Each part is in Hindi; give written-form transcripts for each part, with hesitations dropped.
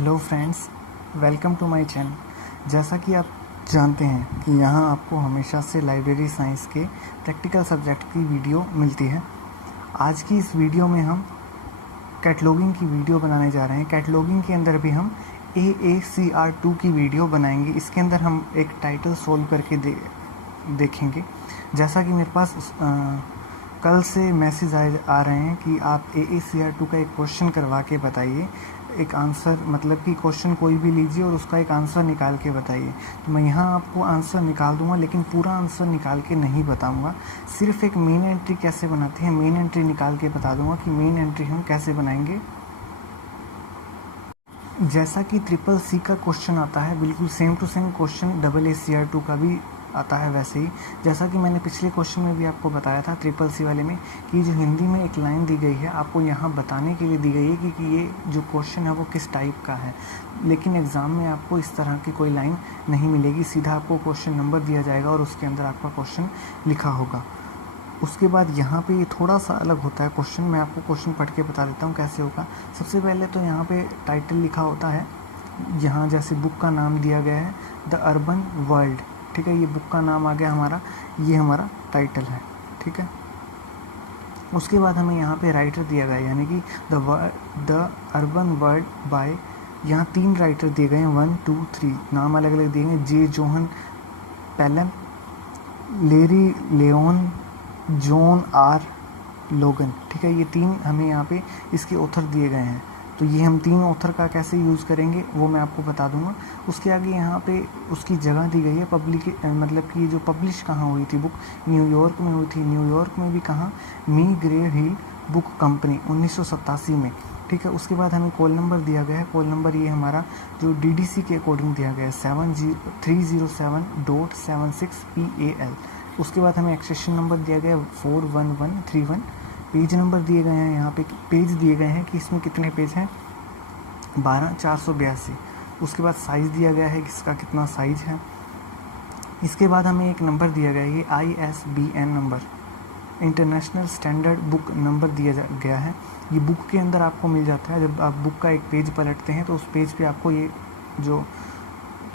Hello friends, welcome to my channel. जैसा कि आप जानते हैं कि यहाँ आपको हमेशा से लाइब्रेरी साइंस के प्रैक्टिकल सब्जेक्ट की वीडियो मिलती है। आज की इस वीडियो में हम कैटलॉगिंग की वीडियो बनाने जा रहे हैं। कैटलॉगिंग के अंदर भी हम AACR2 की वीडियो बनाएंगे। इसके अंदर हम एक टाइटल सोल्व करके देखेंगे। जैसा कि मेरे पास कल से मैसेज आ रहे हैं कि आप AACR2 का एक क्वेश्चन करवा के बताइए, एक आंसर, मतलब कि क्वेश्चन कोई भी लीजिए और उसका एक आंसर निकाल के बताइए। तो मैं यहाँ आपको आंसर निकाल दूंगा, लेकिन पूरा आंसर निकाल के नहीं बताऊंगा। सिर्फ एक मेन एंट्री कैसे बनाते हैं, मेन एंट्री निकाल के बता दूंगा कि मेन एंट्री हम कैसे बनाएंगे। जैसा कि CCC का क्वेश्चन आता है, बिल्कुल same to same question AACR2 का भी आता है। वैसे ही जैसा कि मैंने पिछले क्वेश्चन में भी आपको बताया था CCC वाले में, कि जो हिंदी में एक लाइन दी गई है आपको यहाँ बताने के लिए दी गई है कि ये जो क्वेश्चन है वो किस टाइप का है। लेकिन एग्ज़ाम में आपको इस तरह की कोई लाइन नहीं मिलेगी, सीधा आपको क्वेश्चन नंबर दिया जाएगा और उसके अंदर आपका क्वेश्चन लिखा होगा। उसके बाद यहाँ पे ये थोड़ा सा अलग होता है क्वेश्चन। मैं आपको क्वेश्चन पढ़ के बता देता हूँ कैसे होगा। सबसे पहले तो यहाँ पे टाइटल लिखा होता है। यहाँ जैसे बुक का नाम दिया गया है द अर्बन वर्ल्ड, ठीक है, ये बुक का नाम आ गया हमारा, ये हमारा टाइटल है, ठीक है। उसके बाद हमें यहाँ पे राइटर दिया गया है, यानी कि द अर्बन वर्ल्ड बाय, यहाँ 3 राइटर दिए गए हैं, 1 2 3, नाम अलग अलग दिए गए, J Johan Pelham, Larry Leon, John R Logan, ठीक है। ये 3 हमें यहाँ पे इसके ऑथर दिए गए हैं। तो ये हम 3 ऑथर का कैसे यूज़ करेंगे वो मैं आपको बता दूंगा। उसके आगे यहाँ पे उसकी जगह दी गई है, मतलब कि जो पब्लिश कहाँ हुई थी बुक, न्यूयॉर्क में हुई थी। न्यूयॉर्क में भी कहाँ, मी ग्रे हिल बुक कंपनी 1987 में, ठीक है। उसके बाद हमें कॉल नंबर दिया गया है। कॉल नंबर ये हमारा जो DDC के अकॉर्डिंग दिया गया है 307.76 PAL। उसके बाद हमें एक्सेशन नंबर दिया गया है 41131। पेज नंबर दिए गए हैं, यहाँ पे पेज दिए गए हैं कि इसमें कितने पेज हैं, 12482। उसके बाद साइज़ दिया गया है कि इसका कितना साइज़ है। इसके बाद हमें एक नंबर दिया गया है, ये ISBN number, international standard book number दिया गया है। ये बुक के अंदर आपको मिल जाता है। जब आप बुक का एक पेज पलटते हैं तो उस पेज पे आपको ये जो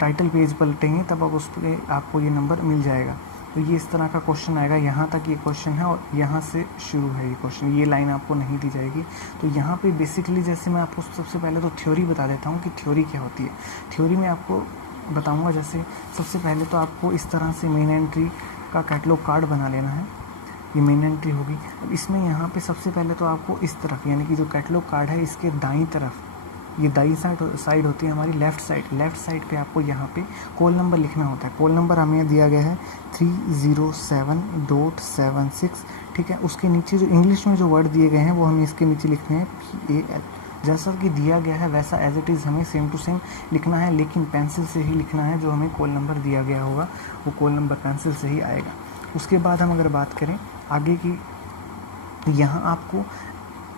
टाइटल पेज पलटेंगे तब आप उस पर आपको ये नंबर मिल जाएगा। तो ये इस तरह का क्वेश्चन आएगा। यहाँ तक ये क्वेश्चन है और यहाँ से शुरू है ये क्वेश्चन, ये लाइन आपको नहीं दी जाएगी। तो यहाँ पे बेसिकली जैसे मैं आपको सबसे पहले तो थ्योरी बता देता हूँ कि थ्योरी क्या होती है। थ्योरी में आपको बताऊँगा, जैसे सबसे पहले तो आपको इस तरह से मेन एंट्री का कैटलॉग कार्ड बना लेना है। ये मेन एंट्री होगी। अब इसमें यहाँ पे सबसे पहले तो आपको इस तरफ, यानी कि जो कैटलॉग कार्ड है इसके दाईं तरफ, ये दाईं साइड होती है हमारी लेफ़्ट साइड पे आपको यहाँ पे कॉल नंबर लिखना होता है। कॉल नंबर हमें दिया गया है 307.76, ठीक है। उसके नीचे जो इंग्लिश में जो वर्ड दिए गए हैं वो हमें इसके नीचे लिखने हैं PAL। जैसा कि दिया गया है वैसा एज इट इज़ हमें सेम टू सेम लिखना है, लेकिन पेंसिल से ही लिखना है। जो हमें कॉल नंबर दिया गया होगा वो कॉल नंबर पेंसिल से ही आएगा। उसके बाद हम अगर बात करें आगे की, यहाँ आपको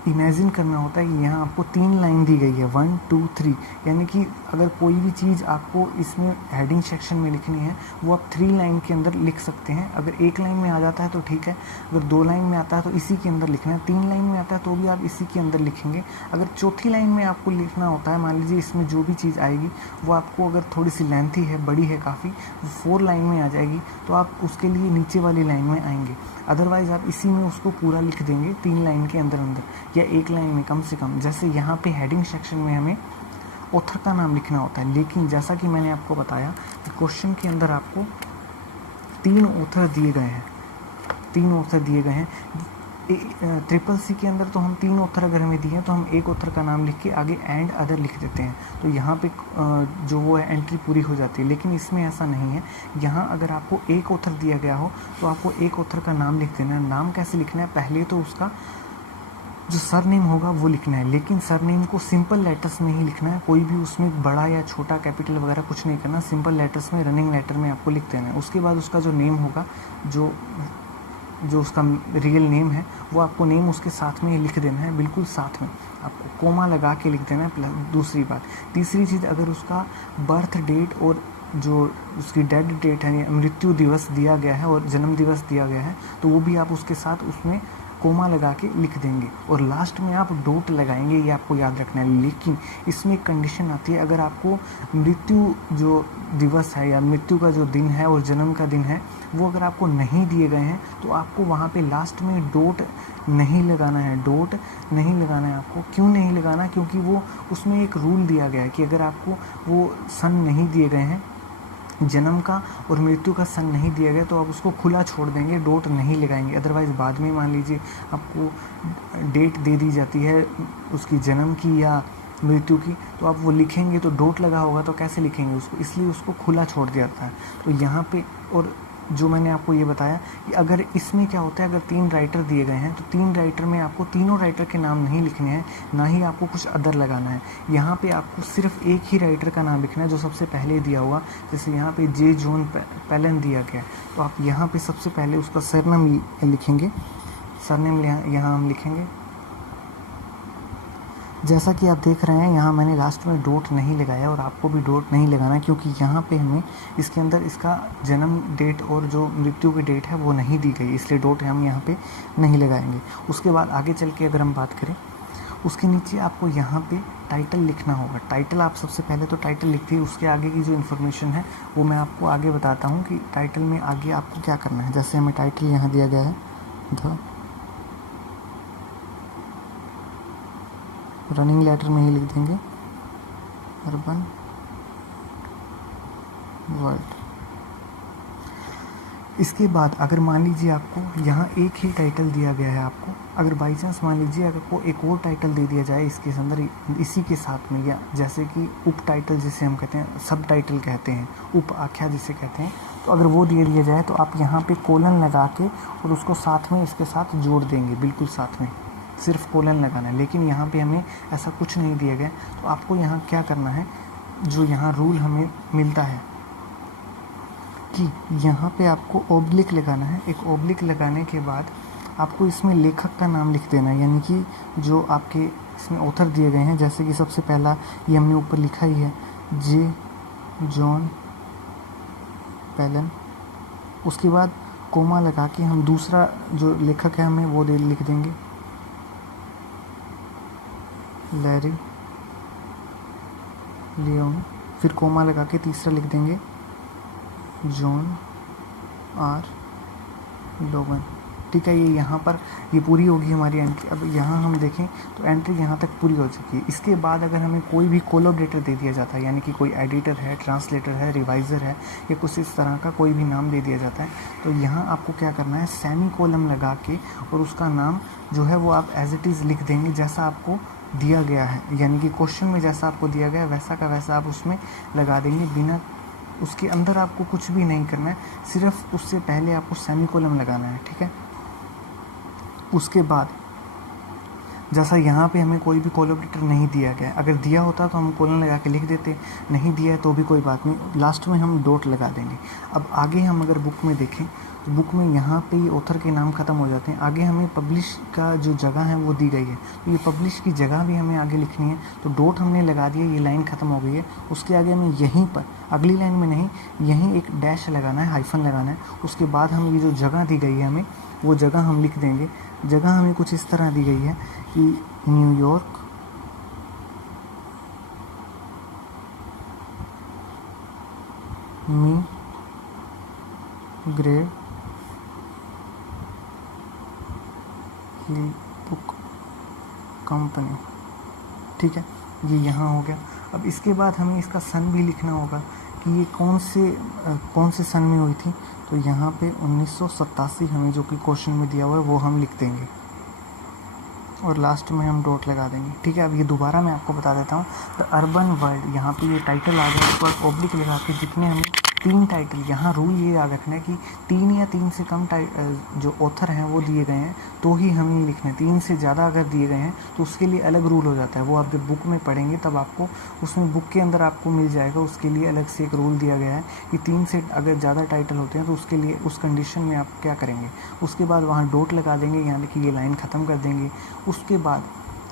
इमेजिन करना होता है कि यहाँ आपको 3 लाइन दी गई है, 1 2 3, यानी कि अगर कोई भी चीज़ आपको इसमें हेडिंग सेक्शन में लिखनी है वो आप 3 लाइन के अंदर लिख सकते हैं। अगर 1 लाइन में आ जाता है तो ठीक है, अगर 2 लाइन में आता है तो इसी के अंदर लिखना है, 3 लाइन में आता है तो भी आप इसी के अंदर लिखेंगे। अगर चौथी लाइन में आपको लिखना होता है, मान लीजिए इसमें जो भी चीज़ आएगी वो आपको अगर थोड़ी सी लेंथी है, बड़ी है काफ़ी, वो 4 लाइन में आ जाएगी, तो आप उसके लिए नीचे वाली लाइन में आएंगे। अदरवाइज़ आप इसी में उसको पूरा लिख देंगे 3 लाइन के अंदर या 1 लाइन में कम से कम। जैसे यहाँ पे हेडिंग सेक्शन में हमें ऑथर का नाम लिखना होता है, लेकिन जैसा कि मैंने आपको बताया कि क्वेश्चन के अंदर आपको 3 ऑथर दिए गए हैं, 3 ऑथर दिए गए हैं। CCC के अंदर तो हम 3 ऑथर अगर हमें दिए हैं तो हम एक ऑथर का नाम लिख के आगे एंड अदर लिख देते हैं, तो यहाँ पे जो वो है एंट्री पूरी हो जाती है। लेकिन इसमें ऐसा नहीं है। यहाँ अगर आपको एक ऑथर दिया गया हो तो आपको एक ऑथर का नाम लिख देना है। नाम कैसे लिखना है, पहले तो उसका जो सरनेम होगा वो लिखना है, लेकिन सरनेम को सिंपल लेटर्स में ही लिखना है। कोई भी उसमें बड़ा या छोटा कैपिटल वगैरह कुछ नहीं करना, सिंपल लेटर्स में, रनिंग लेटर में आपको लिख देना है। उसके बाद उसका जो नेम होगा, जो उसका रियल नेम है वो आपको नेम उसके साथ में ही लिख देना है, बिल्कुल साथ में आपको कोमा लगा के लिख देना है। प्लस दूसरी बात, तीसरी चीज़, अगर उसका बर्थ डेट और जो उसकी डेड डेट है, मृत्यु दिवस दिया गया है और जन्म दिवस दिया गया है, तो वो भी आप उसके साथ उसमें कोमा लगा के लिख देंगे और लास्ट में आप डॉट लगाएंगे, ये आपको याद रखना है। लेकिन इसमें एक कंडीशन आती है, अगर आपको मृत्यु जो दिवस है या मृत्यु का जो दिन है और जन्म का दिन है वो अगर आपको नहीं दिए गए हैं तो आपको वहाँ पे लास्ट में डॉट नहीं लगाना है, डॉट नहीं लगाना है आपको। क्यों नहीं लगाना? क्योंकि वो उसमें एक रूल दिया गया है कि अगर आपको वो सन नहीं दिए गए हैं, जन्म का और मृत्यु का सन नहीं दिया गया, तो आप उसको खुला छोड़ देंगे, डॉट नहीं लगाएंगे। अदरवाइज़ बाद में मान लीजिए आपको डेट दे दी जाती है उसकी जन्म की या मृत्यु की, तो आप वो लिखेंगे तो डॉट लगा होगा तो कैसे लिखेंगे उसको, इसलिए उसको खुला छोड़ दिया जाता है। तो यहाँ पे और जो मैंने आपको ये बताया कि अगर इसमें क्या होता है, अगर 3 राइटर दिए गए हैं तो 3 राइटर में आपको तीनों राइटर के नाम नहीं लिखने हैं, ना ही आपको कुछ अदर लगाना है। यहाँ पे आपको सिर्फ एक ही राइटर का नाम लिखना है जो सबसे पहले दिया हुआ। जैसे यहाँ पे जे जॉन पैलन दिया गया, तो आप यहाँ पे सबसे पहले उसका सरनेम लिखेंगे, सरनेम यहाँ हम लिखेंगे। जैसा कि आप देख रहे हैं यहाँ मैंने लास्ट में डॉट नहीं लगाया और आपको भी डॉट नहीं लगाना, क्योंकि यहाँ पे हमें इसके अंदर इसका जन्म डेट और जो मृत्यु की डेट है वो नहीं दी गई, इसलिए डॉट हम यहाँ पे नहीं लगाएंगे। उसके बाद आगे चल के अगर हम बात करें, उसके नीचे आपको यहाँ पे टाइटल लिखना होगा। टाइटल आप सबसे पहले तो टाइटल लिखते हैं, उसके आगे की जो इन्फॉर्मेशन है वो मैं आपको आगे बताता हूँ कि टाइटल में आगे आपको क्या करना है। जैसे हमें टाइटल यहाँ दिया गया है द रनिंग लेटर में ही लिख देंगे अर्बन वर्ल्ड। इसके बाद अगर मान लीजिए आपको यहाँ एक ही टाइटल दिया गया है, आपको अगर बाई चांस मान लीजिए अगर को एक और टाइटल दे दिया जाए इसके अंदर इसी के साथ में, या जैसे कि उप टाइटल जिसे हम कहते हैं, सब टाइटल कहते हैं, उप आख्या जिसे कहते हैं, तो अगर वो दे दिया जाए तो आप यहाँ पे कोलन लगा के और उसको साथ में इसके साथ जोड़ देंगे, बिल्कुल साथ में सिर्फ कोलन लगाना है। लेकिन यहाँ पे हमें ऐसा कुछ नहीं दिया गया, तो आपको यहाँ क्या करना है, जो यहाँ रूल हमें मिलता है कि यहाँ पे आपको ओब्लिक लगाना है। एक ओब्लिक लगाने के बाद आपको इसमें लेखक का नाम लिख देना है, यानी कि जो आपके इसमें ऑथर दिए गए हैं। जैसे कि सबसे पहला ये हमने ऊपर लिखा ही है, जे जॉन पैलन। उसके बाद कोमा लगा के हम दूसरा जो लेखक है हमें वो लिख देंगे, लैरी लियोन। फिर कोमा लगा के तीसरा लिख देंगे, जॉन आर लोगन। ठीक है, ये यहाँ पर ये पूरी होगी हमारी एंट्री। अब यहाँ हम देखें तो एंट्री यहाँ तक पूरी हो चुकी है। इसके बाद अगर हमें कोई भी कोलैबोरेटर दे दिया जाता है, यानी कि कोई एडिटर है, ट्रांसलेटर है, रिवाइज़र है, या कुछ इस तरह का कोई भी नाम दे दिया जाता है, तो यहाँ आपको क्या करना है, सेमी कोलम लगा के और उसका नाम जो है वो आप एज इट इज़ लिख देंगे जैसा आपको दिया गया है, यानी कि क्वेश्चन में जैसा आपको दिया गया है वैसा का वैसा आप उसमें लगा देंगे। बिना उसके अंदर आपको कुछ भी नहीं करना है, सिर्फ उससे पहले आपको सेमीकोलन लगाना है। ठीक है, उसके बाद जैसा यहाँ पे हमें कोई भी कोलैबोरेटर नहीं दिया गया, अगर दिया होता तो हम कोलन लगा के लिख देते, नहीं दिया है तो भी कोई बात नहीं, लास्ट में हम डॉट लगा देंगे। अब आगे हम अगर बुक में देखें तो बुक में यहाँ पे ये ऑथर के नाम ख़त्म हो जाते हैं। आगे हमें पब्लिश का जो जगह है वो दी गई है, तो ये पब्लिश की जगह भी हमें आगे लिखनी है। तो डॉट हमने लगा दिया, ये लाइन ख़त्म हो गई है। उसके आगे हमें यहीं पर, अगली लाइन में नहीं, यहीं एक डैश लगाना है, हाइफन लगाना है। उसके बाद हम ये जो जगह दी गई है हमें, वो जगह हम लिख देंगे। जगह हमें कुछ इस तरह दी गई है कि न्यूयॉर्क में ग्रेड बुक कंपनी। ठीक है, ये यहाँ हो गया। अब इसके बाद हमें इसका सन भी लिखना होगा कि ये कौन से सन में हुई थी। तो यहाँ पे 1987 हमें जो कि क्वेश्चन में दिया हुआ है वो हम लिख देंगे और लास्ट में हम डॉट लगा देंगे। ठीक है, अब ये दोबारा मैं आपको बता देता हूँ। द अर्बन वर्ल्ड, यहाँ पे ये टाइटल आ गया, ऊपर ऑब्लिक लगा के जितने हमें 3 टाइटल, यहाँ रूल ये याद रखना है कि 3 या 3 से कम जो ऑथर हैं वो दिए गए हैं तो ही हमें लिखना है। 3 से ज़्यादा अगर दिए गए हैं तो उसके लिए अलग रूल हो जाता है, वो आप जब बुक में पढ़ेंगे तब आपको उसमें बुक के अंदर आपको मिल जाएगा। उसके लिए अलग से एक रूल दिया गया है कि 3 से अगर ज़्यादा टाइटल होते हैं तो उसके लिए उस कंडीशन में आप क्या करेंगे, उसके बाद वहाँ डॉट लगा देंगे, यानी कि ये लाइन ख़त्म कर देंगे। उसके बाद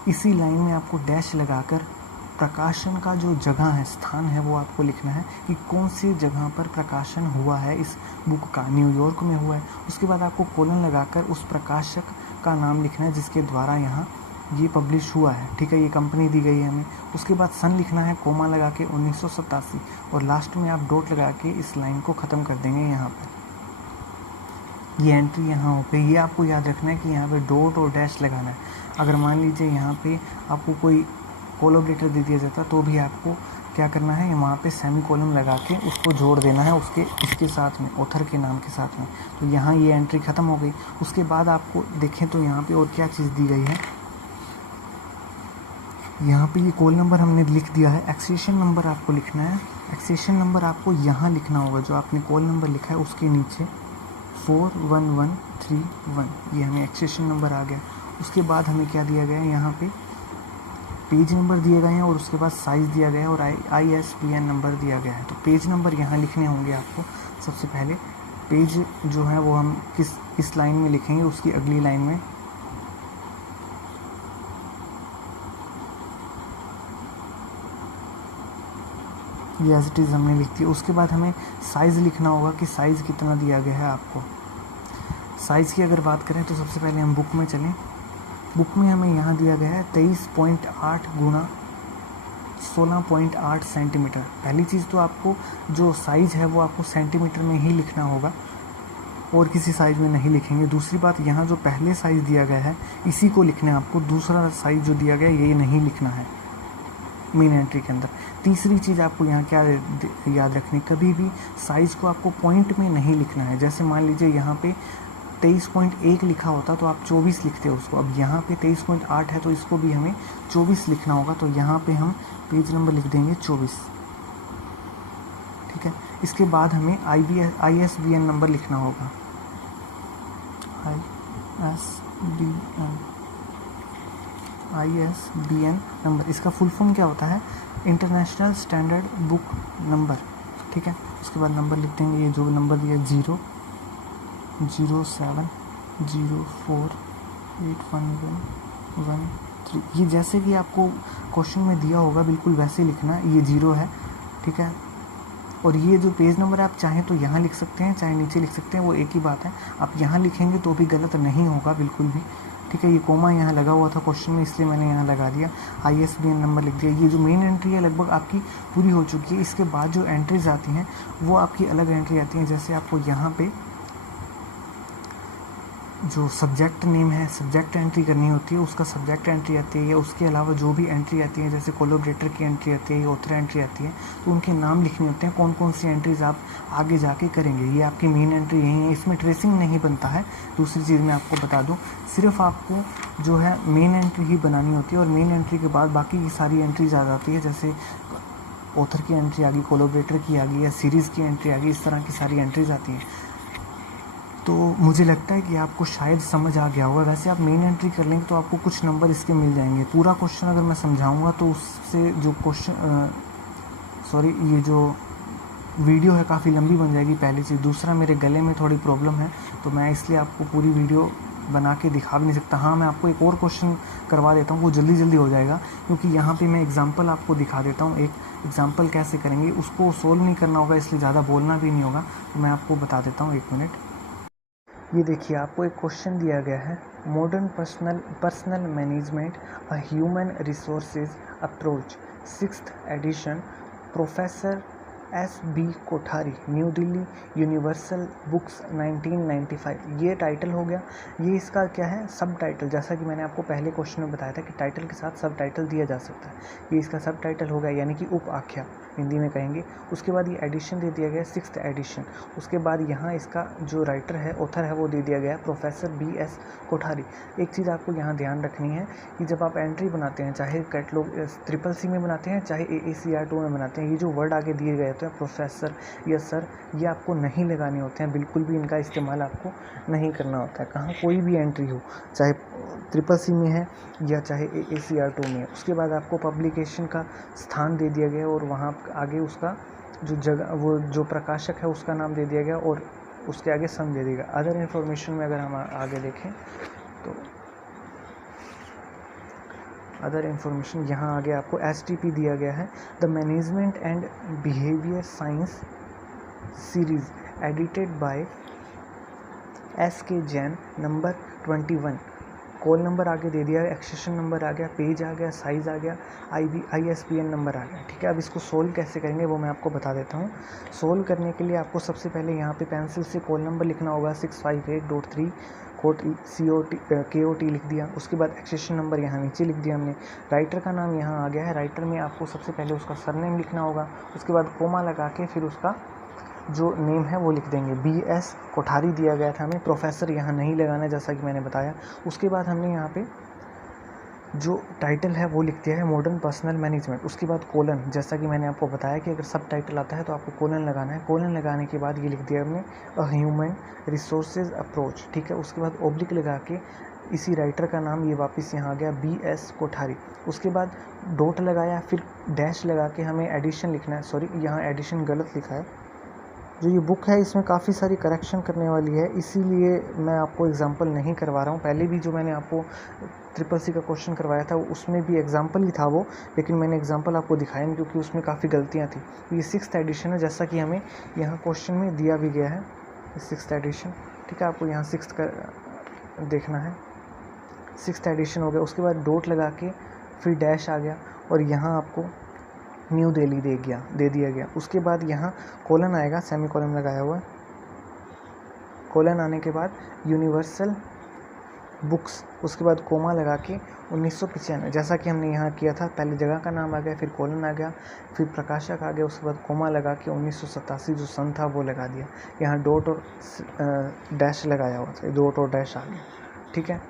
इसी लाइन में आपको डैश लगाकर प्रकाशन का जो जगह है, स्थान है, वो आपको लिखना है कि कौन सी जगह पर प्रकाशन हुआ है इस बुक का। न्यूयॉर्क में हुआ है। उसके बाद आपको कोलन लगाकर उस प्रकाशक का नाम लिखना है जिसके द्वारा यहाँ ये पब्लिश हुआ है, ठीक है। ये कंपनी दी गई है हमें। उसके बाद सन लिखना है कोमा लगा के 1987, और लास्ट में आप डॉट लगा के इस लाइन को ख़त्म कर देंगे यहाँ पर। ये एंट्री यहाँ पे, ये आपको याद रखना है कि यहाँ पे डॉट और डैश लगाना है। अगर मान लीजिए यहाँ पे आपको कोई कोलोब्रेटर दे दिया जाता तो भी आपको क्या करना है, वहाँ पे सेमी कोलन लगा के उसको जोड़ देना है इसके साथ में, ऑथर के नाम के साथ में। तो यहाँ ये एंट्री ख़त्म हो गई। उसके बाद आपको देखें तो यहाँ पे और क्या चीज़ दी गई है, यहाँ पे ये कॉल नंबर हमने लिख दिया है। एक्सेशन नंबर आपको लिखना है। एक्सेशन नंबर आपको यहाँ लिखना होगा, जो आपने कॉल नंबर लिखा है उसके नीचे 41131, ये हमें एक्सेशन नंबर आ गया। उसके बाद हमें क्या दिया गया है, यहाँ पे पेज नंबर दिए गए हैं और उसके बाद साइज़ दिया गया है और ISBN नंबर दिया गया है। तो पेज नंबर यहाँ लिखने होंगे आपको। सबसे पहले पेज जो है वो हम इस लाइन में लिखेंगे, उसकी अगली लाइन में ये एज इट इज़ हमने लिख दिया। उसके बाद हमें साइज़ लिखना होगा कि साइज़ कितना दिया गया है आपको। साइज़ की अगर बात करें तो सबसे पहले हम बुक में चलें। बुक में हमें यहाँ दिया गया है 23.8 गुणा 16.8 सेंटीमीटर। पहली चीज़ तो आपको जो साइज़ है वो आपको सेंटीमीटर में ही लिखना होगा और किसी साइज़ में नहीं लिखेंगे। दूसरी बात, यहाँ जो पहले साइज़ दिया गया है इसी को लिखना है आपको, दूसरा साइज़ जो दिया गया है ये नहीं लिखना है मेन एंट्री के अंदर। तीसरी चीज़ आपको यहाँ क्या याद रखनी, कभी भी साइज़ को आपको पॉइंट में नहीं लिखना है। जैसे मान लीजिए यहाँ पे 23.1 लिखा होता तो आप 24 लिखते हो उसको। अब यहाँ पे 23.8 है तो इसको भी हमें 24 लिखना होगा। तो यहाँ पे हम पेज नंबर लिख देंगे 24, ठीक है। इसके बाद हमें ISBN नंबर लिखना होगा। ISBN नंबर, इसका फुल फॉर्म क्या होता है, इंटरनेशनल स्टैंडर्ड बुक नंबर, ठीक है। उसके बाद नंबर लिख देंगे, ये जो नंबर दिया 00704811113। ये जैसे कि आपको क्वेश्चन में दिया होगा बिल्कुल वैसे लिखना। ये 0 है, ठीक है। और ये जो पेज नंबर आप चाहें तो यहाँ लिख सकते हैं, चाहे नीचे लिख सकते हैं, वो एक ही बात है। आप यहाँ लिखेंगे तो भी गलत नहीं होगा बिल्कुल भी, ठीक है। ये कोमा यहाँ लगा हुआ था क्वेश्चन में इसलिए मैंने यहाँ लगा दिया। ISBN नंबर लिख दिया। ये जो मेन एंट्री है लगभग आपकी पूरी हो चुकी है। इसके बाद जो एंट्रीज आती हैं वो आपकी अलग एंट्री आती हैं। जैसे आपको यहाँ पे जो सब्जेक्ट नेम है, सब्जेक्ट एंट्री करनी होती है, उसका सब्जेक्ट एंट्री आती है। या उसके अलावा जो भी एंट्री आती है, जैसे कोलोब्रेटर की एंट्री आती है या ऑथर एंट्री आती है, तो उनके नाम लिखने होते हैं, कौन कौन सी एंट्रीज आप आगे जाके करेंगे। ये आपकी मेन एंट्री यही है, इसमें ट्रेसिंग नहीं बनता है। दूसरी चीज़ मैं आपको बता दूँ, सिर्फ आपको जो है मेन एंट्री ही बनानी होती है और मेन एंट्री के बाद बाकी की सारी एंट्रीज आ जाती है। जैसे ऑथर की एंट्री आ गई, कोलोब्रेटर की आ गई, या सीरीज़ की एंट्री आ गई, इस तरह की सारी एंट्रीज आती हैं। तो मुझे लगता है कि आपको शायद समझ आ गया होगा। वैसे आप मेन एंट्री कर लेंगे तो आपको कुछ नंबर इसके मिल जाएंगे। पूरा क्वेश्चन अगर मैं समझाऊंगा तो उससे जो ये जो वीडियो है काफ़ी लंबी बन जाएगी, पहली चीज़। दूसरा, मेरे गले में थोड़ी प्रॉब्लम है तो मैं इसलिए आपको पूरी वीडियो बना के दिखा भी नहीं सकता। हाँ, मैं आपको एक और क्वेश्चन करवा देता हूँ, वो जल्दी हो जाएगा, क्योंकि यहाँ पे मैं एग्जांपल आपको दिखा देता हूँ। एक एग्जांपल कैसे करेंगे उसको सोल्व नहीं करना होगा, इसलिए ज़्यादा बोलना भी नहीं होगा। तो मैं आपको बता देता हूँ, 1 मिनट। ये देखिए, आपको एक क्वेश्चन दिया गया है, modern personnel management a human resources approach, 6th edition, professor SB Kothari, New Delhi, universal books 1995। ये टाइटल हो गया। ये इसका क्या है, सब टाइटल। जैसा कि मैंने आपको पहले क्वेश्चन में बताया था कि टाइटल के साथ सब टाइटल दिया जा सकता है। ये इसका सब टाइटल हो गया, यानी कि उप आख्या हिंदी में कहेंगे। उसके बाद ये एडिशन दे दिया गया 6th एडिशन। उसके बाद यहाँ इसका जो राइटर है, ऑथर है, वो दे दिया गया प्रोफेसर BS कोठारी। एक चीज़ आपको यहाँ ध्यान रखनी है कि जब आप एंट्री बनाते हैं, चाहे कैटलॉग CCC में बनाते हैं, चाहे AACR2 में बनाते हैं, ये जो वर्ड आगे दिए गए होते हैं प्रोफेसर या सर, ये आपको नहीं लगाने होते हैं। बिल्कुल भी इनका इस्तेमाल आपको नहीं करना होता है। कहाँ कोई भी एंट्री हो, चाहे CCC में है या चाहे AACR2 में है। उसके बाद आपको पब्लिकेशन का स्थान दे दिया गया और वहाँ आगे उसका जो जगह, वो जो प्रकाशक है उसका नाम दे दिया गया और उसके आगे सन दे दिया गया। अदर इन्फॉर्मेशन में अगर हम आगे देखें तो अदर इन्फॉर्मेशन यहाँ आगे आपको STP दिया गया है, the management and behaviour science series edited by SK Jain, number 21। Call number आगे दे दिया, एक्सेशन नंबर आ गया, पेज आ गया, साइज़ आ गया, ISBN नंबर आ गया। ठीक है, अब इसको सोल्व कैसे करेंगे वो मैं आपको बता देता हूँ। सोल्व करने के लिए आपको सबसे पहले यहाँ पे पेंसिल से कॉल नंबर लिखना होगा 658.3 कोड KOT लिख दिया। उसके बाद एक्सेशन नंबर यहाँ नीचे लिख दिया हमने। राइटर का नाम यहाँ आ गया है, राइटर में आपको सबसे पहले उसका सरनेम लिखना होगा, उसके बाद कोमा लगा के फिर उसका जो नेम है वो लिख देंगे। BS कोठारी दिया गया था हमें, प्रोफेसर यहाँ नहीं लगाना जैसा कि मैंने बताया। उसके बाद हमने यहाँ पे जो टाइटल है वो लिख दिया है मॉडर्न पर्सनल मैनेजमेंट। उसके बाद कोलन, जैसा कि मैंने आपको बताया कि अगर सब टाइटल आता है तो आपको कोलन लगाना है। कोलन लगाने के बाद ये लिख दिया हमने अ ह्यूमन रिसोर्सेज अप्रोच। ठीक है, उसके बाद ओब्लिक लगा के इसी राइटर का नाम ये वापस यहाँ आ गया BS कोठारी। उसके बाद डॉट लगाया, फिर डैश लगा के हमें एडिशन लिखना है। सॉरी, यहाँ एडिशन गलत लिखा है। जो ये बुक है इसमें काफ़ी सारी करेक्शन करने वाली है, इसीलिए मैं आपको एग्जांपल नहीं करवा रहा हूँ। पहले भी जो मैंने आपको CCC का क्वेश्चन करवाया था उसमें भी एग्जांपल ही था वो, लेकिन मैंने एग्जांपल आपको दिखाया नहीं क्योंकि उसमें काफ़ी गलतियाँ थी। ये 6th एडिशन है, जैसा कि हमें यहाँ क्वेश्चन में दिया भी गया है 6th एडिशन। ठीक है, आपको यहाँ 6th का देखना है। 6th एडिशन हो गया। उसके बाद डॉट लगा के फिर डैश आ गया और यहाँ आपको न्यू दिल्ली दे दिया गया। उसके बाद यहाँ कोलन आएगा, सेमी कोलन लगाया हुआ है। कोलन आने के बाद यूनिवर्सल बुक्स, उसके बाद कोमा लगा के 1995, जैसा कि हमने यहाँ किया था। पहले जगह का नाम आ गया, फिर कोलन आ गया, फिर प्रकाशक आ गया, उसके बाद कोमा लगा के 1987 जो सन था वो लगा दिया। यहाँ डॉट और डैश लगाया हुआ था, डॉट और डैश आ गया। ठीक है,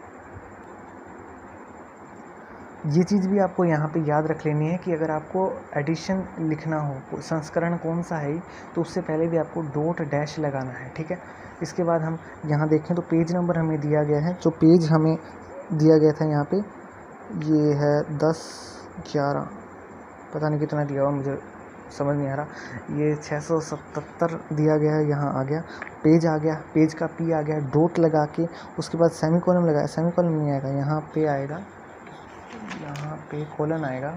ये चीज़ भी आपको यहाँ पे याद रख लेनी है कि अगर आपको एडिशन लिखना हो, संस्करण कौन सा है, तो उससे पहले भी आपको डॉट डैश लगाना है। ठीक है, इसके बाद हम यहाँ देखें तो पेज नंबर हमें दिया गया है। जो पेज हमें दिया गया था यहाँ पे ये है 10-11, पता नहीं कितना दिया हुआ, मुझे समझ नहीं आ रहा। ये 677 दिया गया है, यहाँ आ गया, पेज आ गया, पेज का P आ गया, डॉट लगा के उसके बाद सेमी कोलन लगाया। सेमी कोलन नहीं आएगा, यहाँ पे आएगा, यहाँ पे कोलन आएगा।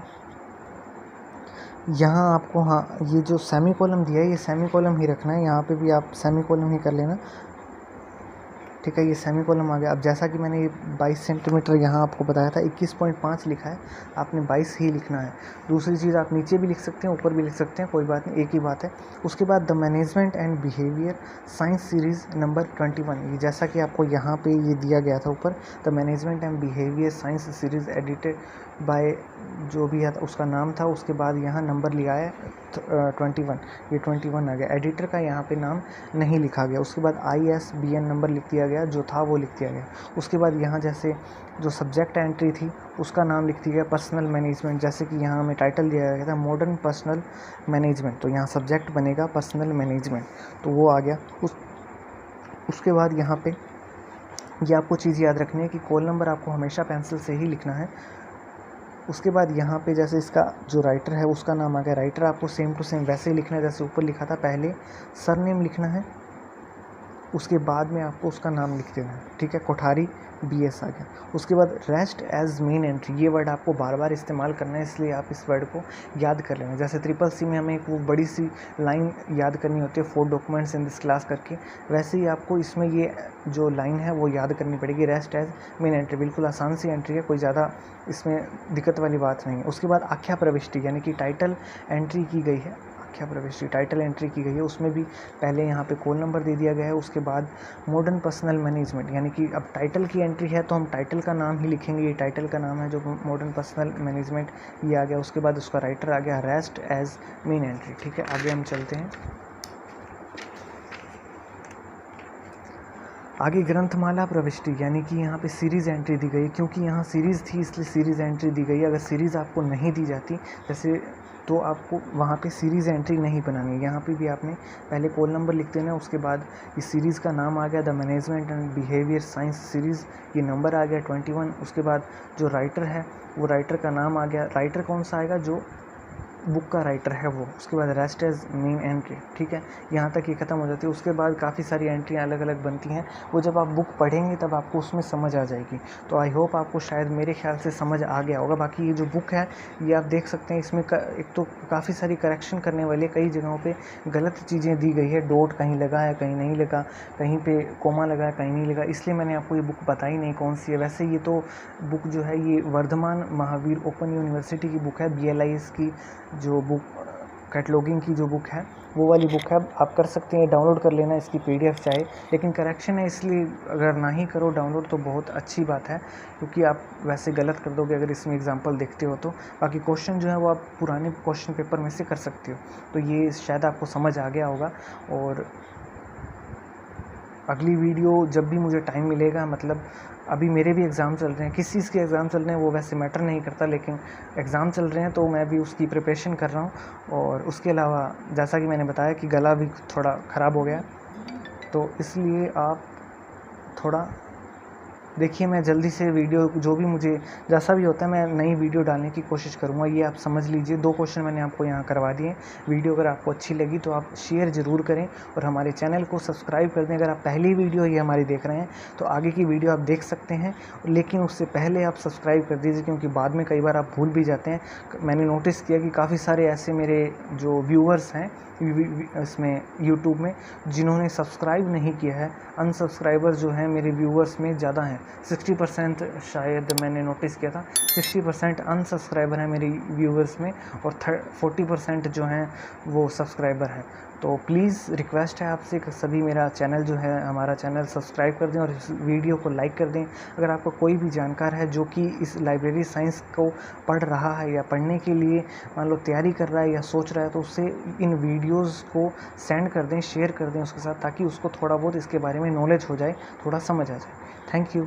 यहाँ आपको, हाँ, ये जो सेमी कॉलम दिया है ये सेमी कॉलम ही रखना है, यहाँ पे भी आप सेमी कॉलम ही कर लेना। ठीक है, ये सेमी कॉलम आ गया। अब जैसा कि मैंने ये 22 सेंटीमीटर यहाँ आपको बताया था, 21.5 लिखा है, आपने 22 ही लिखना है। दूसरी चीज़, आप नीचे भी लिख सकते हैं, ऊपर भी लिख सकते हैं, कोई बात नहीं, एक ही बात है। उसके बाद the management and behaviour science series number 21, ये जैसा कि आपको यहाँ पे ये दिया गया था ऊपर, the management and behaviour science series edited by जो भी है उसका नाम था। उसके बाद यहाँ नंबर लिया है 21, ये 21 आ गया। एडिटर का यहाँ पे नाम नहीं लिखा गया। उसके बाद ISBN नंबर लिख दिया गया, जो था वो लिख दिया गया। उसके बाद यहाँ जैसे जो सब्जेक्ट एंट्री थी उसका नाम लिख दिया गया पर्सनल मैनेजमेंट, जैसे कि यहाँ हमें टाइटल दिया गया था मॉडर्न पर्सनल मैनेजमेंट, तो यहाँ सब्जेक्ट बनेगा पर्सनल मैनेजमेंट, तो वो आ गया। उसके बाद यहाँ पे ये आपको चीज़ याद रखनी है कि कॉल नंबर आपको हमेशा पेंसिल से ही लिखना है। उसके बाद यहाँ पे जैसे इसका जो राइटर है उसका नाम आ गया, राइटर आपको सेम टू सेम वैसे ही लिखना है जैसे ऊपर लिखा था। पहले सरनेम लिखना है, उसके बाद में आपको उसका नाम लिख देना है। ठीक है, कोठारी BS आ गया। उसके बाद रेस्ट एज मेन एंट्री, ये वर्ड आपको बार बार इस्तेमाल करना है, इसलिए आप इस वर्ड को याद कर लेना। जैसे CCC में हमें एक वो बड़ी सी लाइन याद करनी होती है, 4 डॉक्यूमेंट्स इन दिस क्लास करके, वैसे ही आपको इसमें ये जो लाइन है वो याद करनी पड़ेगी, रेस्ट एज मेन एंट्री। बिल्कुल आसान सी एंट्री है, कोई ज़्यादा इसमें दिक्कत वाली बात नहीं है। उसके बाद आख्या प्रविष्टि यानी कि टाइटल एंट्री की गई है, आख्या प्रविष्टि टाइटल एंट्री की गई है, उसमें भी पहले यहाँ पे कॉल नंबर दे दिया गया है। उसके बाद मॉडर्न पर्सनल मैनेजमेंट, यानी कि अब टाइटल की एंट्री है तो हम टाइटल का नाम ही लिखेंगे, ये टाइटल का नाम है जो मॉडर्न पर्सनल मैनेजमेंट, ये आ गया। उसके बाद उसका राइटर आ गया, रेस्ट एज मेन एंट्री। ठीक है, आगे हम चलते हैं। आगे ग्रंथमाला प्रविष्टि, यानी कि यहाँ पे सीरीज़ एंट्री दी गई, क्योंकि यहाँ सीरीज़ थी इसलिए सीरीज़ एंट्री दी गई है। अगर सीरीज़ आपको नहीं दी जाती जैसे, तो आपको वहाँ पे सीरीज़ एंट्री नहीं बनानी है। यहाँ पे भी आपने पहले कॉल नंबर लिख देना, उसके बाद इस सीरीज़ का नाम आ गया the management and behaviour science series, ये नंबर आ गया 21। उसके बाद जो राइटर है वो राइटर का नाम आ गया। राइटर कौन सा आएगा, जो बुक का राइटर है वो, उसके बाद रेस्ट एज मीन एंड के, ठीक है, यहाँ तक ये ख़त्म हो जाती है। उसके बाद काफ़ी सारी एंट्रियाँ अलग अलग बनती हैं, वो जब आप बुक पढ़ेंगे तब आपको उसमें समझ आ जाएगी। तो आई होप आपको शायद मेरे ख्याल से समझ आ गया होगा। बाकी ये जो बुक है ये आप देख सकते हैं, इसमें एक तो काफ़ी सारी करेक्शन करने वाली, कई जगहों पे गलत चीज़ें दी गई है, डॉट कहीं लगा है कहीं नहीं लगा, कहीं पे कोमा लगा है कहीं नहीं लगा, इसलिए मैंने आपको ये बुक बताई नहीं कौन सी है। वैसे ये तो बुक जो है ये वर्धमान महावीर ओपन यूनिवर्सिटी की बुक है, BLIS की जो बुक कैटलॉगिंग की जो बुक है वो वाली बुक है, आप कर सकते हैं डाउनलोड कर लेना इसकी PDF चाहे, लेकिन करेक्शन है इसलिए अगर ना ही करो डाउनलोड तो बहुत अच्छी बात है, क्योंकि आप वैसे गलत कर दोगे अगर इसमें एग्जांपल देखते हो तो। बाकी क्वेश्चन जो है वो आप पुराने क्वेश्चन पेपर में से कर सकते हो। तो ये शायद आपको समझ आ गया होगा। और अगली वीडियो जब भी मुझे टाइम मिलेगा, मतलब अभी मेरे भी एग्ज़ाम चल रहे हैं, किस चीज़ के एग्ज़ाम चल रहे हैं वो वैसे मैटर नहीं करता, लेकिन एग्ज़ाम चल रहे हैं तो मैं भी उसकी प्रिपरेशन कर रहा हूँ। और उसके अलावा जैसा कि मैंने बताया कि गला भी थोड़ा ख़राब हो गया, तो इसलिए आप थोड़ा देखिए, मैं जल्दी से वीडियो जो भी मुझे जैसा भी होता है मैं नई वीडियो डालने की कोशिश करूँगा, ये आप समझ लीजिए। 2 क्वेश्चन मैंने आपको यहाँ करवा दिए। वीडियो अगर आपको अच्छी लगी तो आप शेयर ज़रूर करें और हमारे चैनल को सब्सक्राइब कर दें। अगर आप पहली वीडियो ये हमारी देख रहे हैं तो आगे की वीडियो आप देख सकते हैं, लेकिन उससे पहले आप सब्सक्राइब कर दीजिए, क्योंकि बाद में कई बार आप भूल भी जाते हैं। मैंने नोटिस किया कि काफ़ी सारे ऐसे मेरे जो व्यूअर्स हैं इसमें यूट्यूब में जिन्होंने सब्सक्राइब नहीं किया है, अनसब्सक्राइबर जो हैं मेरे व्यूअर्स में ज़्यादा हैं, 60% शायद मैंने नोटिस किया था, 60% अनसब्सक्राइबर हैं मेरी व्यूअर्स में और 40% जो हैं वो सब्सक्राइबर हैं। तो प्लीज़ रिक्वेस्ट है आपसे कि सभी मेरा चैनल जो है हमारा चैनल सब्सक्राइब कर दें और इस वीडियो को लाइक कर दें। अगर आपको कोई भी जानकार है जो कि इस लाइब्रेरी साइंस को पढ़ रहा है या पढ़ने के लिए मान लो तैयारी कर रहा है या सोच रहा है, तो उससे इन वीडियोज़ को सेंड कर दें, शेयर कर दें उसके साथ, ताकि उसको थोड़ा बहुत इसके बारे में नॉलेज हो जाए, थोड़ा समझ आ जाए। Thank you.